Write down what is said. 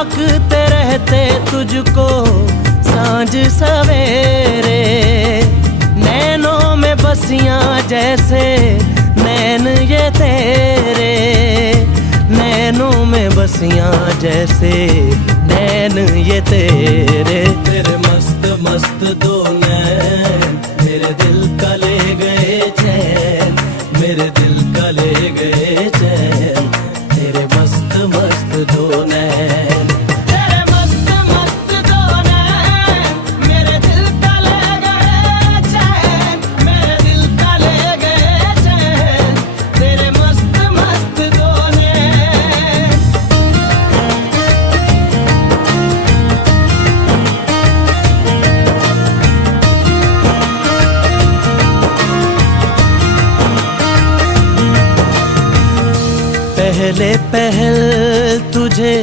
ताकते रहते तुझको सांझ सवेरे। नैनों में बसियां जैसे नैन ये तेरे, नैनों में बसियां जैसे नैन ये तेरे। तेरे मस्त मस्त दो नैन मेरे दिल का ले गए चैन, मेरे दिल का ले गए चैन। तेरे मस्त मस्त दो नैन, तेरे मस्त मस्त दो नैन मेरे दिल का ले गए चैन, मेरे दिल का ले गए चैन। तेरे मस्त मस्त दो नैन। पहले पहल तुझे